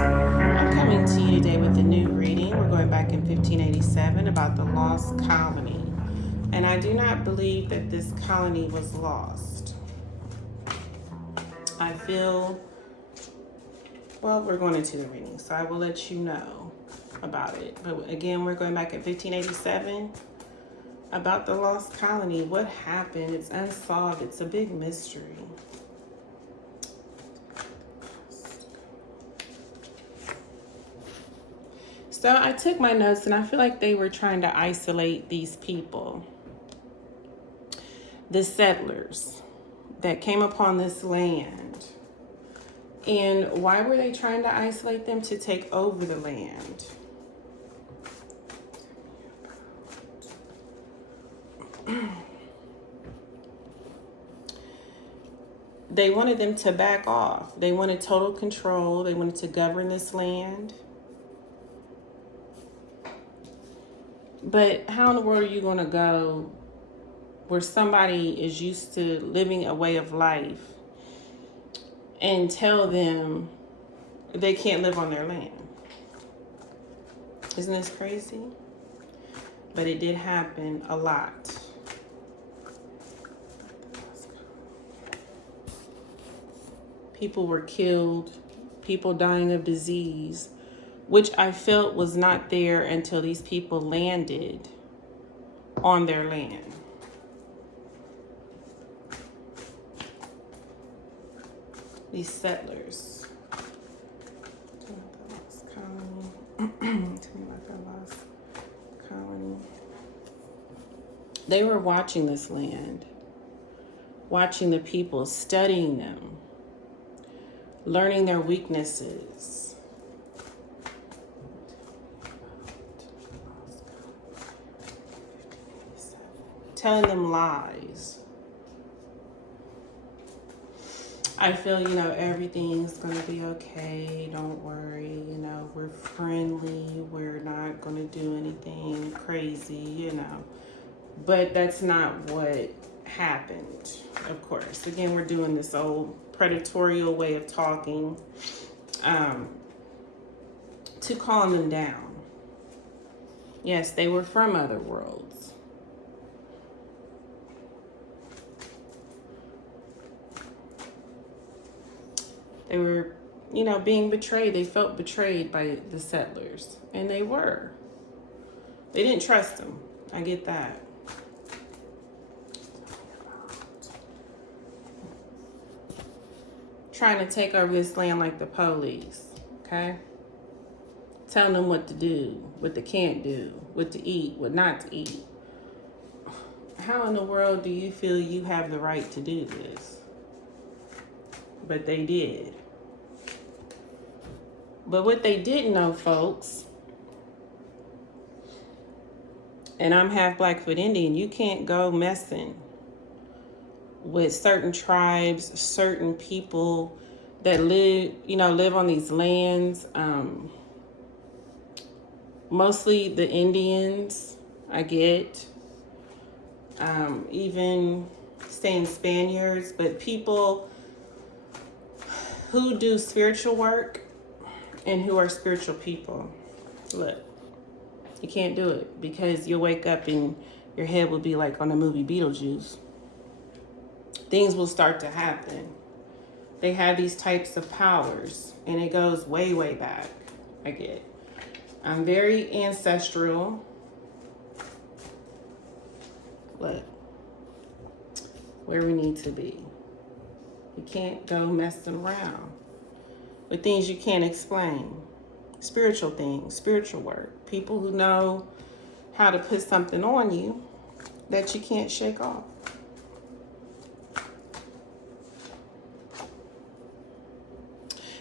I'm coming to you today with a new reading. We're going back in 1587 about the lost colony. And I do not believe that this colony was lost. I feel, well, we're going into the reading, so I will let you know about it. But again, we're going back in 1587 about the lost colony. What happened? It's unsolved. It's a big mystery. So I took my notes and I feel like they were trying to isolate these people, the settlers that came upon this land. And why were they trying to isolate them? To take over the land. They wanted them to back off. They wanted total control. They wanted to govern this land. But how in the world are you going to go where somebody is used to living a way of life and tell them they can't live on their land? Isn't this crazy? But it did happen a lot. People were killed, people dying of disease, which I felt was not there until these people landed on their land. These settlers. Tell me about the lost colony. They were watching this land, watching the people, studying them, learning their weaknesses. Telling them lies. I feel, everything's going to be okay. Don't worry. We're friendly. We're not going to do anything crazy, But that's not what happened, of course. Again, we're doing this old predatorial way of talking to calm them down. Yes, they were from other worlds. They were, being betrayed. They felt betrayed by the settlers. And they were. They didn't trust them. I get that. Trying to take over this land like the police, okay? Telling them what to do, what they can't do, what to eat, what not to eat. How in the world do you feel you have the right to do this? But they did. But what they didn't know, folks, and I'm half Blackfoot Indian, you can't go messing with certain tribes, certain people that live on these lands. Mostly the Indians, I get. Even saying Spaniards, but people who do spiritual work and who are spiritual people. Look, you can't do it because you'll wake up and your head will be like on the movie Beetlejuice. Things will start to happen. They have these types of powers, and it goes way, way back. I get. I'm very ancestral. Look, where we need to be. You can't go messing around with things you can't explain. Spiritual things, spiritual work. People who know how to put something on you that you can't shake off.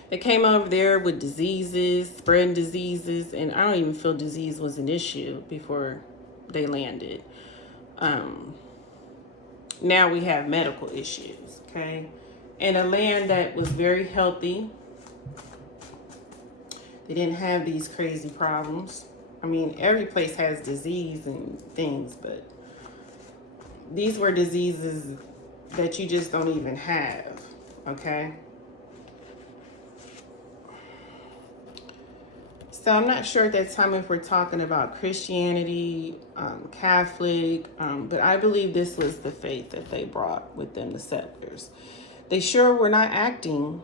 They came over there with diseases, spreading diseases, and I don't even feel disease was an issue before they landed. Now we have medical issues, okay? And a land that was very healthy. They didn't have these crazy problems. I mean, every place has disease and things, but these were diseases that you just don't even have, okay? So I'm not sure at that time if we're talking about Christianity, Catholic, but I believe this was the faith that they brought within the settlers. They sure were not acting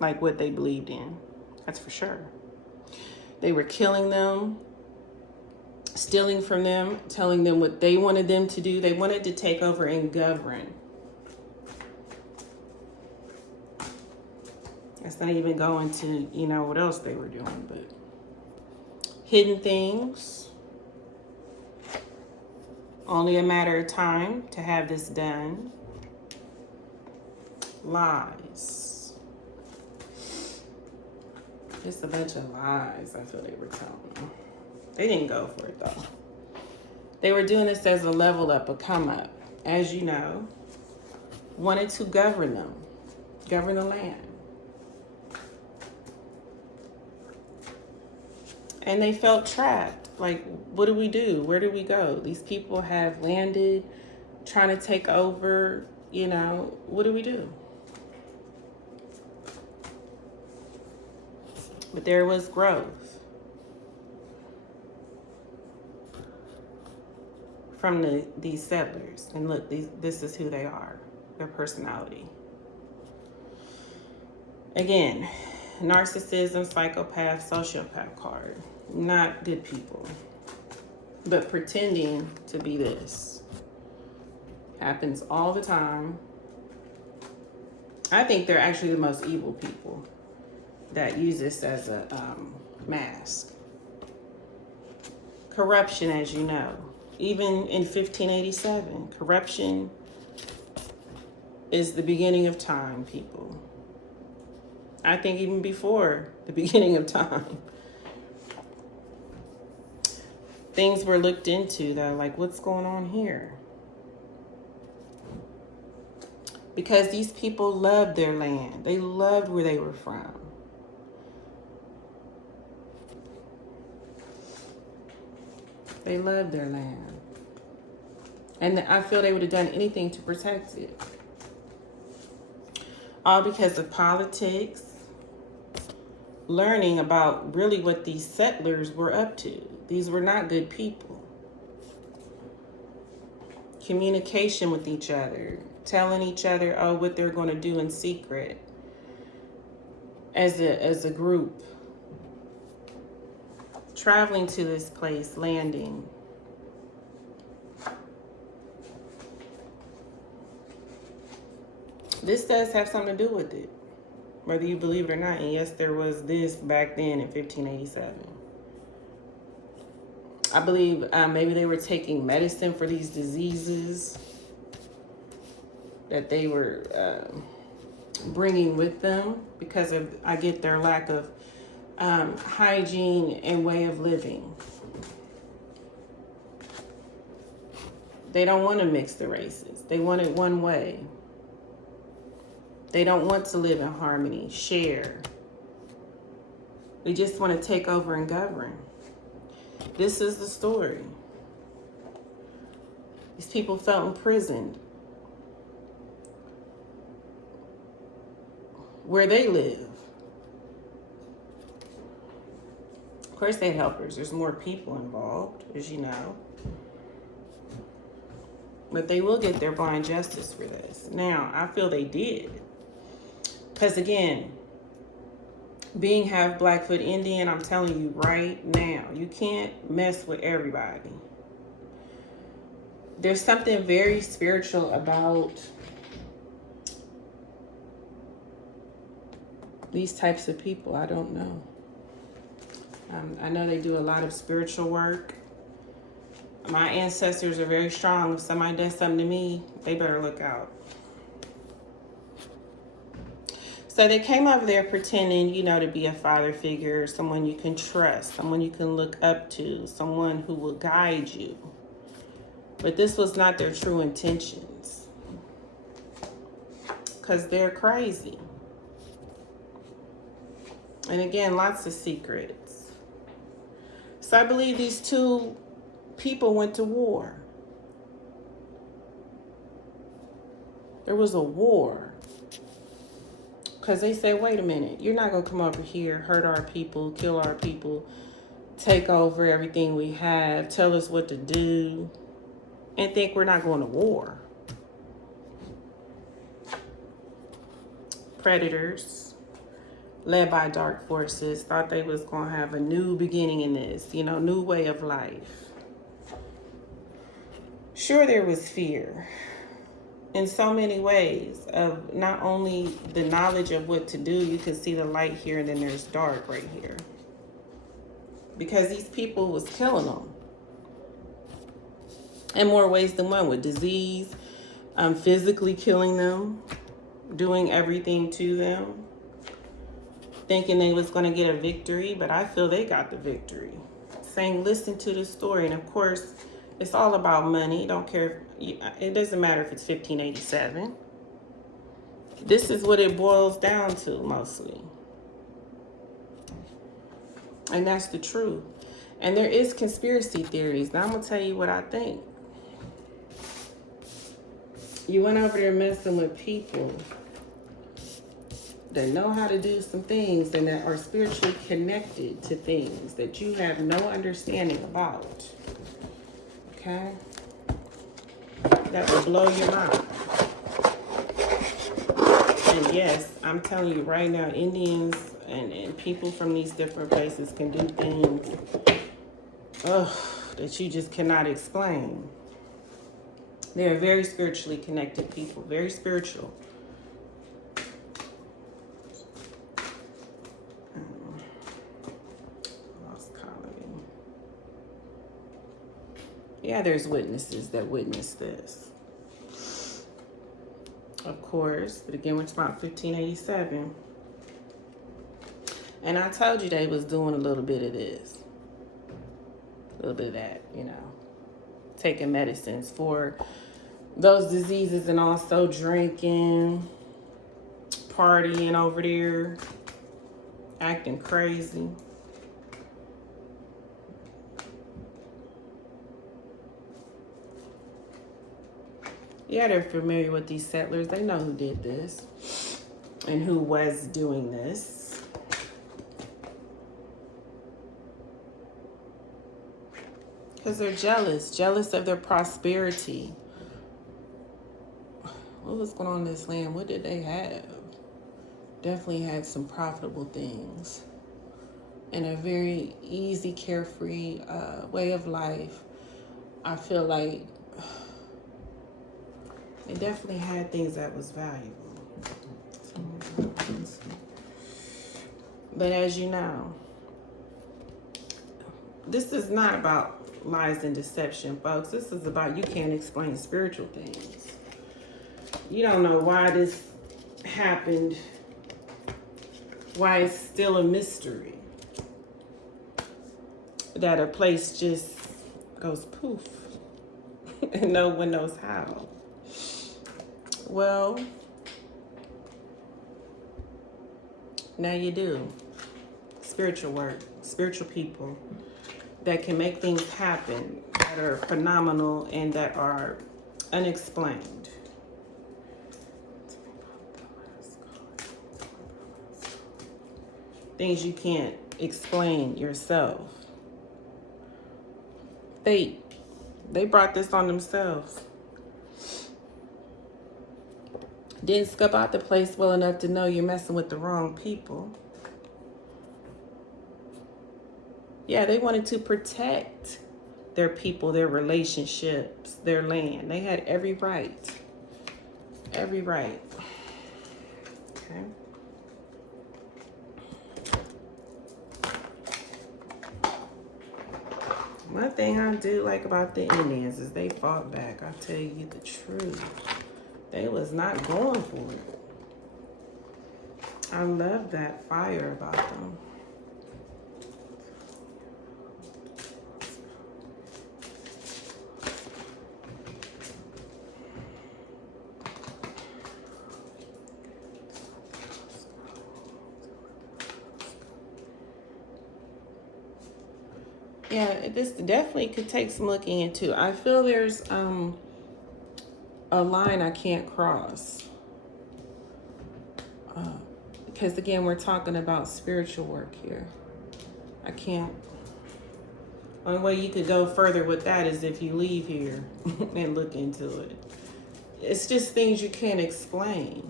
like what they believed in. That's for sure. They were killing them, stealing from them, telling them what they wanted them to do. They wanted to take over and govern. Let's not even go into, what else they were doing, but hidden things. Only a matter of time to have this done. Lies. Just a bunch of lies I feel they were telling them. They didn't go for it though. They were doing this as a level up, a come up. As you know, wanted to govern them, govern the land. And they felt trapped. Like, what do we do? Where do we go? These people have landed, trying to take over, what do we do? But there was growth from these settlers. And look, this is who they are, their personality. Again, narcissism, psychopath, sociopath card. Not good people, but pretending to be this. Happens all the time. I think they're actually the most evil people that use this as a mask. Corruption, as you know. Even in 1587, corruption is the beginning of time, people. I think even before the beginning of time. Things were looked into, though, like what's going on here? Because these people loved their land. They loved where they were from. They loved their land. And I feel they would have done anything to protect it. All because of politics, learning about really what these settlers were up to. These were not good people. Communication with each other, telling each other, what they're going to do in secret as a group. Traveling to this place, landing. This does have something to do with it, whether you believe it or not. And yes, there was this back then in 1587. I believe maybe they were taking medicine for these diseases that they were bringing with them because of, I get, their lack of hygiene and way of living. They don't want to mix the races. They want it one way. They don't want to live in harmony, share. They just want to take over and govern. This is the story. These people felt imprisoned where they live. Of course, they had helpers. There's more people involved, as you know. But they will get their blind justice for this. Now, I feel they did. Because again, being half Blackfoot Indian, I'm telling you right now, you can't mess with everybody. There's something very spiritual about these types of people. I don't know. I know they do a lot of spiritual work. My ancestors are very strong. If somebody does something to me, they better look out. So they came over there pretending, to be a father figure, someone you can trust, someone you can look up to, someone who will guide you. But this was not their true intentions. Because they're crazy. And again, lots of secrets. So I believe these two people went to war. There was a war. Because they say, wait a minute, you're not going to come over here, hurt our people, kill our people, take over everything we have, tell us what to do, and think we're not going to war. Predators, led by dark forces, thought they was going to have a new beginning in this, new way of life. Sure, there was fear in so many ways of not only the knowledge of what to do, you can see the light here and then there's dark right here. Because these people was killing them in more ways than one, with disease, physically killing them, doing everything to them, thinking they was going to get a victory, but I feel they got the victory. Saying, listen to the story. And of course, it's all about money. Don't care. It doesn't matter if it's 1587. This is what it boils down to mostly. And that's the truth. And there is conspiracy theories. Now I'm going to tell you what I think. You went over there messing with people that know how to do some things and that are spiritually connected to things that you have no understanding about. Okay? That will blow your mind. And yes, I'm telling you right now, Indians and people from these different places can do things that you just cannot explain. They're very spiritually connected people, very spiritual. Yeah, there's witnesses that witnessed this. Of course, but again, we're talking about 1587. And I told you they was doing a little bit of this. A little bit of that, taking medicines for those diseases and also drinking, partying over there, acting crazy. Yeah, they're familiar with these settlers. They know who did this and who was doing this. Because they're jealous of their prosperity. What was going on in this land? What did they have? Definitely had some profitable things. And a very easy, carefree way of life. I feel like they definitely had things that was valuable. But as you know, this is not about lies and deception, folks. This is about you can't explain spiritual things. You don't know why this happened, why it's still a mystery. That a place just goes poof and no one knows how. Well, now you do. Spiritual work, spiritual people that can make things happen, that are phenomenal and that are unexplained. Things you can't explain yourself. Fate. They brought this on themselves. Didn't scope out the place well enough to know you're messing with the wrong people. Yeah, they wanted to protect their people, their relationships, their land. They had every right. Every right. Okay. One thing I do like about the Indians is they fought back. I'll tell you the truth. They was not going for it. I love that fire about them. Yeah, this definitely could take some looking into. I feel there's a line I can't cross. Because again, we're talking about spiritual work here. I can't. Only way you could go further with that is if you leave here and look into it. It's just things you can't explain.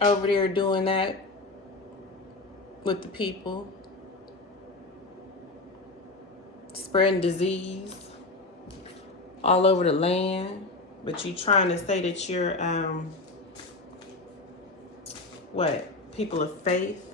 Over there doing that with the people, spreading disease all over the land, but you trying to say that you're what, people of faith?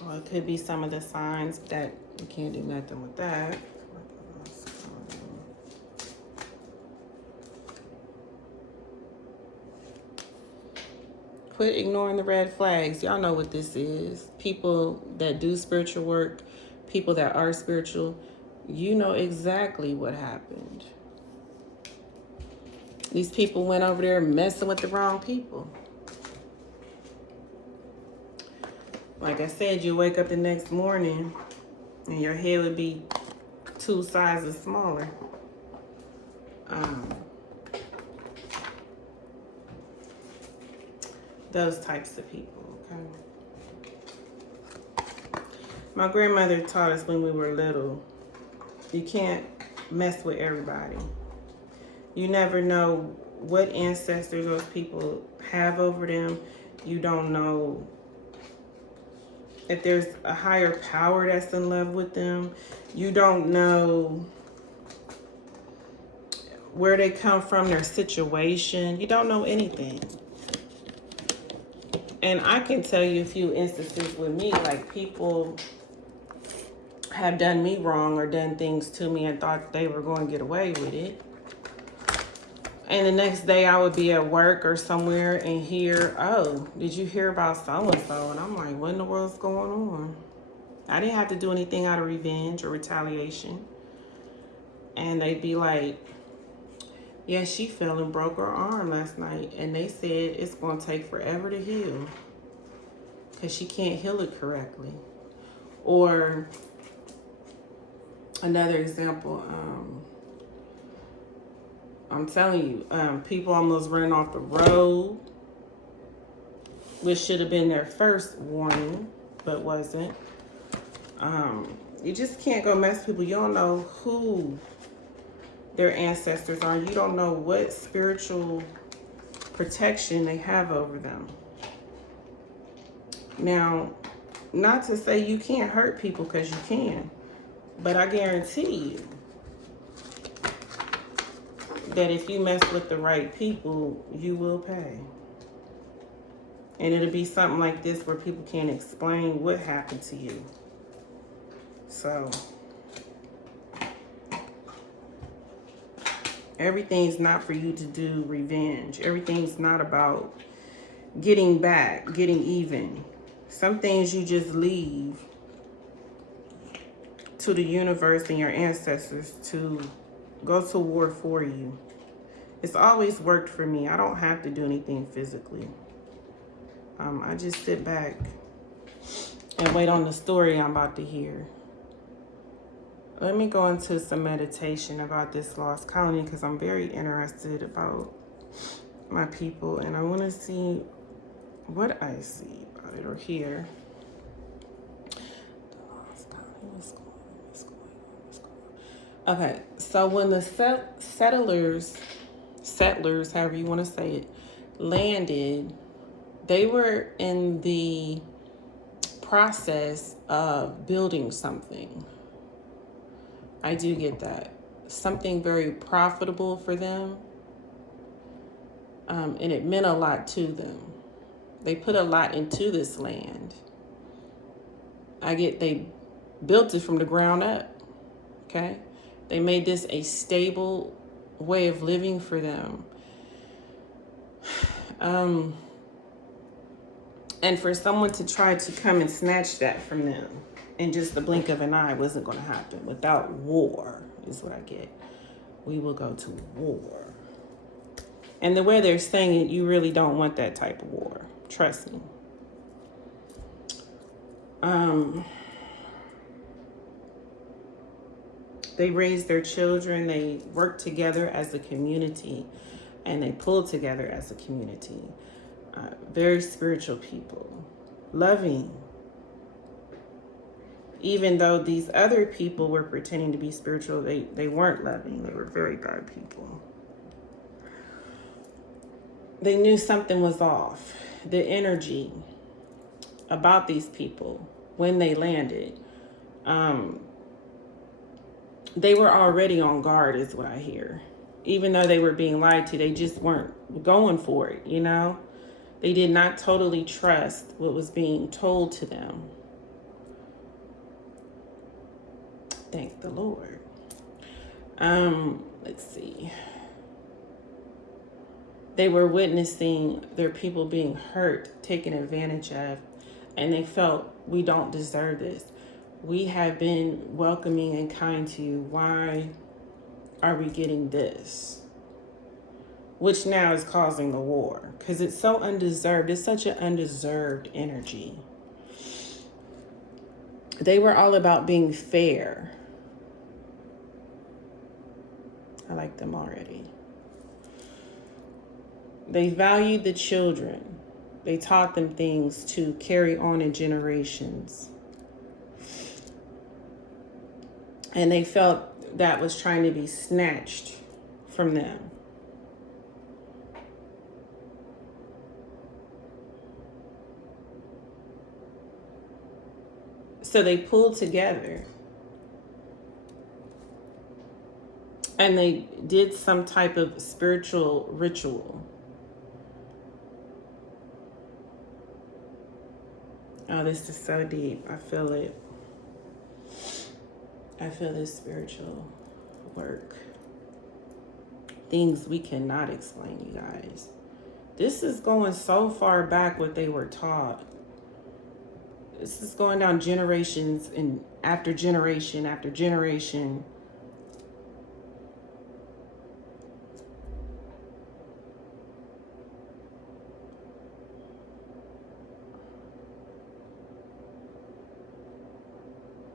Well, it could be some of the signs that you can't do nothing with that. Quit ignoring the red flags. Y'all know what this is. People that do spiritual work, people that are spiritual, you know exactly what happened. These people went over there messing with the wrong people. Like I said, you wake up the next morning and your head would be 2 sizes smaller. Those types of people, okay? My grandmother taught us when we were little, you can't mess with everybody. You never know what ancestors those people have over them. You don't know if there's a higher power that's in love with them. You don't know where they come from, their situation. You don't know anything. And I can tell you a few instances with me, like people have done me wrong or done things to me and thought they were going to get away with it. And the next day I would be at work or somewhere and hear, oh, did you hear about so-and-so? And I'm like, what in the world's going on? I didn't have to do anything out of revenge or retaliation. And they'd be like, yeah, she fell and broke her arm last night. And they said it's going to take forever to heal because she can't heal it correctly. Or another example, I'm telling you, people almost ran off the road, which should have been their first warning, but wasn't. You just can't go mess with people. You don't know who their ancestors are. You don't know what spiritual protection they have over them. Now, not to say you can't hurt people, because you can, but I guarantee you that if you mess with the right people, you will pay. And it'll be something like this where people can't explain what happened to you. So everything's not for you to do revenge. Everything's not about getting back, getting even. Some things you just leave to the universe and your ancestors to go to war for you. It's always worked for me. I don't have to do anything physically. I just sit back and wait on the story I'm about to hear. Let me go into some meditation about this lost colony, because I'm very interested about my people and I want to see what I see about it or hear. Okay, so when the settlers, however you want to say it, landed, they were in the process of building something. I do get that. Something very profitable for them. And it meant a lot to them. They put a lot into this land. They built it from the ground up. Okay? They made this a stable way of living for them. And for someone to try to come and snatch that from them in just the blink of an eye wasn't going to happen. Without war is what I get. We will go to war. And the way they're saying it, you really don't want that type of war. Trust me. They raised their children. They worked together as a community, and they pulled together as a community. Very spiritual people, loving. Even though these other people were pretending to be spiritual, they weren't loving. They were very bad people. They knew something was off. The energy about these people when they landed, they were already on guard, is what I hear. Even though they were being lied to, they just weren't going for it, you know? They did not totally trust what was being told to them. Thank the Lord. Let's see. They were witnessing their people being hurt, taken advantage of, and they felt, we don't deserve this. We have been welcoming and kind to you. Why are we getting this? Which now is causing the war, because it's so undeserved. It's such an undeserved energy. They were all about being fair. I like them already. They valued the children. They taught them things to carry on in generations. And they felt that was trying to be snatched from them. So they pulled together and they did some type of spiritual ritual. Oh, this is so deep. I feel it. I feel this spiritual work. Things we cannot explain, you guys. This is going so far back what they were taught. This is going down generations and after generation after generation.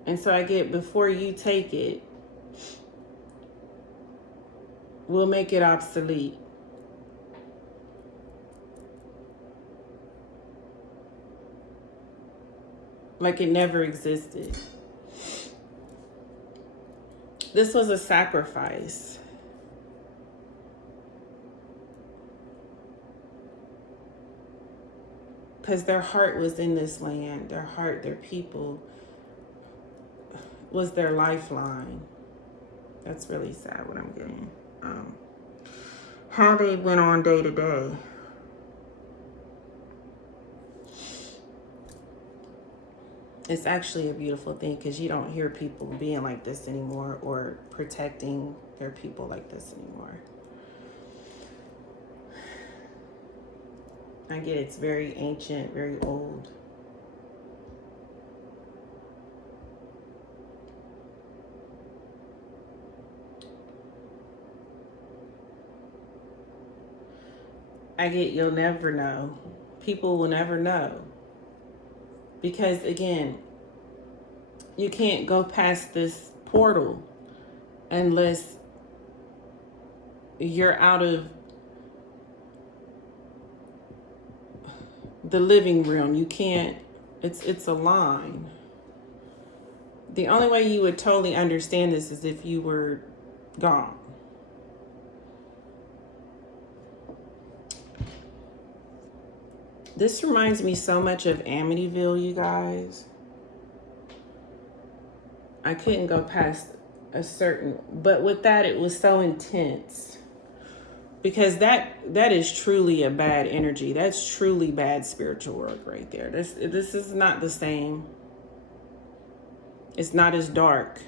And so I get, before you take it, we'll make it obsolete. Like it never existed. This was a sacrifice. Because their heart was in this land. Their heart, their people was their lifeline. That's really sad what I'm getting. How they went on day to day. It's actually a beautiful thing, because you don't hear people being like this anymore or protecting their people like this anymore. I get it's very ancient, very old. I get you'll never know. People will never know. Because again, you can't go past this portal unless you're out of the living room. You can't, it's a line. The only way you would totally understand this is if you were gone. This reminds me so much of Amityville, you guys. I couldn't go past a certain, but with that, it was so intense. Because that is truly a bad energy. That's truly bad spiritual work right there. This is not the same. It's not as dark.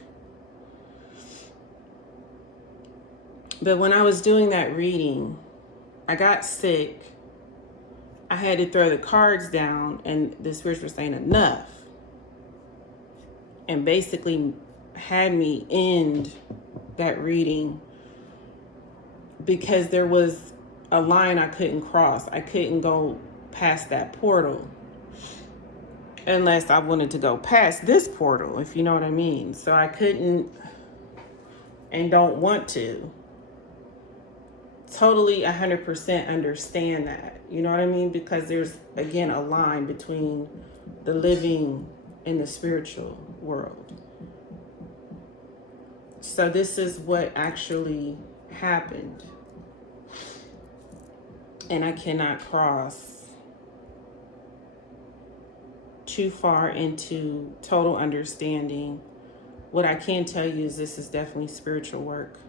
But when I was doing that reading, I got sick. I had to throw the cards down, and the spirits were saying enough. And basically had me end that reading because there was a line I couldn't cross. I couldn't go past that portal unless I wanted to go past this portal, if you know what I mean. So I couldn't and don't want to totally 100% understand that. You know what I mean? Because there's, again, a line between the living and the spiritual world. So this is what actually happened. And I cannot cross too far into total understanding. What I can tell you is this is definitely spiritual work.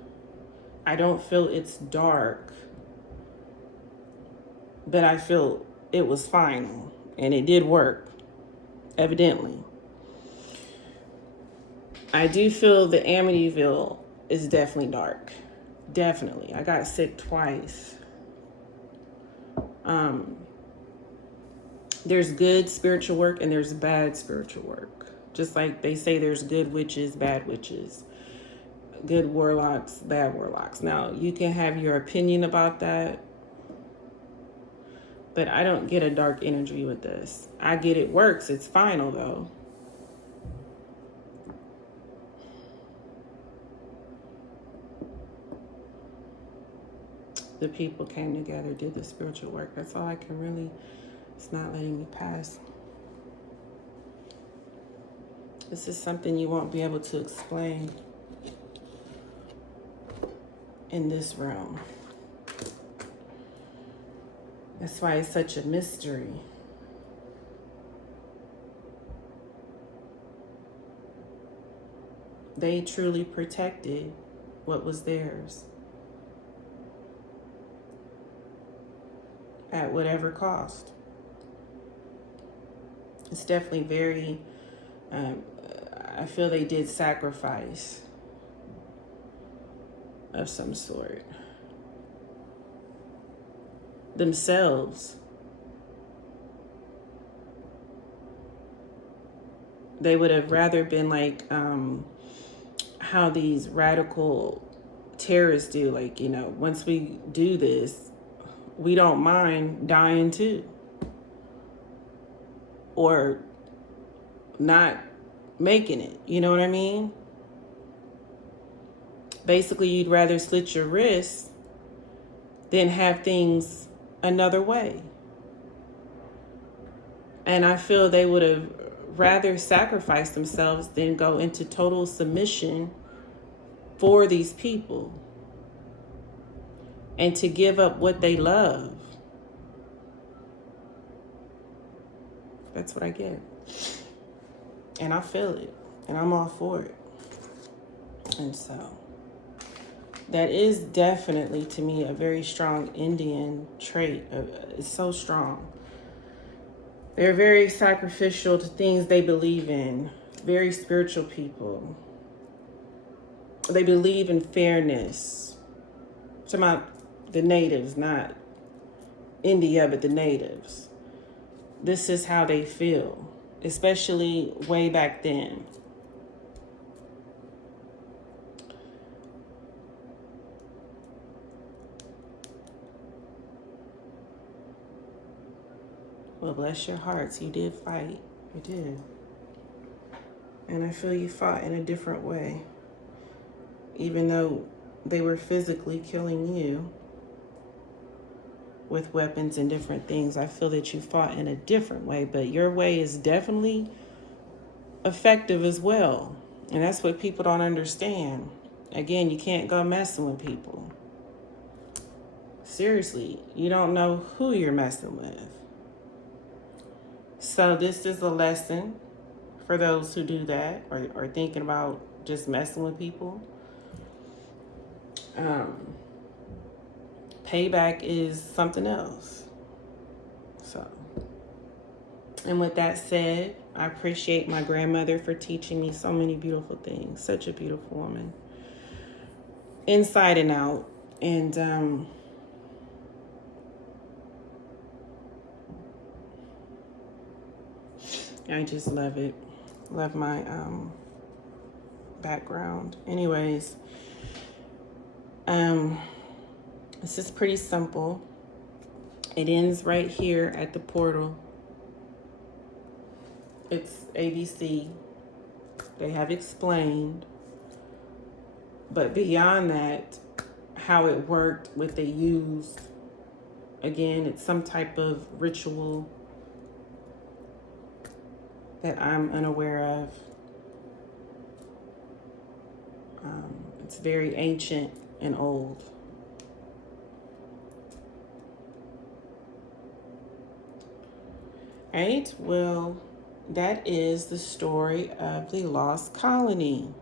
I don't feel it's dark, but I feel it was final and it did work, evidently. I do feel the Amityville is definitely dark. Definitely. I got sick twice. There's good spiritual work and there's bad spiritual work. Just like they say there's good witches, bad witches, good warlocks, bad warlocks. Now, you can have your opinion about that, but I don't get a dark energy with this. I get it works. It's final, though. The people came together, did the spiritual work. That's all I can really... It's not letting me pass. This is something you won't be able to explain in this realm. That's why it's such a mystery. They truly protected what was theirs at whatever cost. It's definitely very, I feel they did sacrifice of some sort. Themselves. They would have rather been like how these radical terrorists do. Like, you know, once we do this, we don't mind dying too. Or not making it, you know what I mean? Basically, you'd rather slit your wrists than have things another way. And I feel they would have rather sacrificed themselves than go into total submission for these people and to give up what they love. That's what I get. And I feel it. And I'm all for it. And so that is definitely, to me, a very strong Indian trait. It's so strong. They're very sacrificial to things they believe in. Very spiritual people. They believe in fairness. I'm talking about the natives, not India, but the natives. This is how they feel, especially way back then. Well, bless your hearts. You did fight. You did. And I feel you fought in a different way. Even though they were physically killing you with weapons and different things, I feel that you fought in a different way, but your way is definitely effective as well. And that's what people don't understand. Again, you can't go messing with people. Seriously, you don't know who you're messing with. So this is a lesson for those who do that or are thinking about just messing with people. Payback is something else. So, and with that said, I appreciate my grandmother for teaching me so many beautiful things. Such a beautiful woman, inside and out. And I just love it. Love my background. Anyways, This is pretty simple. It ends right here at the portal. It's ABC. They have explained. But beyond that, how it worked, what they used, again, it's some type of ritual that I'm unaware of. It's very ancient and old. Right? Well, that is the story of the Lost Colony.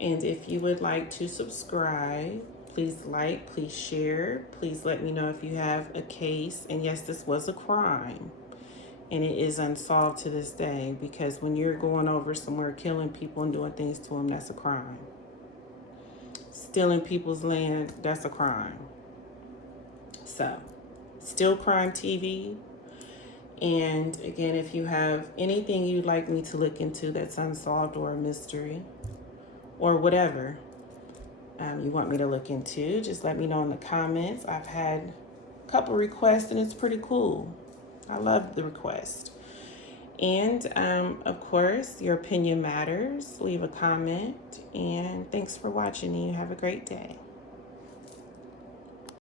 And if you would like to subscribe, please like, please share. Please let me know if you have a case. And yes, this was a crime. And it is unsolved to this day, because when you're going over somewhere, killing people and doing things to them, that's a crime. Stealing people's land, that's a crime. So, Still Crime TV. And again, if you have anything you'd like me to look into that's unsolved or a mystery or whatever you want me to look into, just let me know in the comments. I've had a couple requests and it's pretty cool. I love the request. And of course, your opinion matters. Leave a comment. And thanks for watching. You have a great day.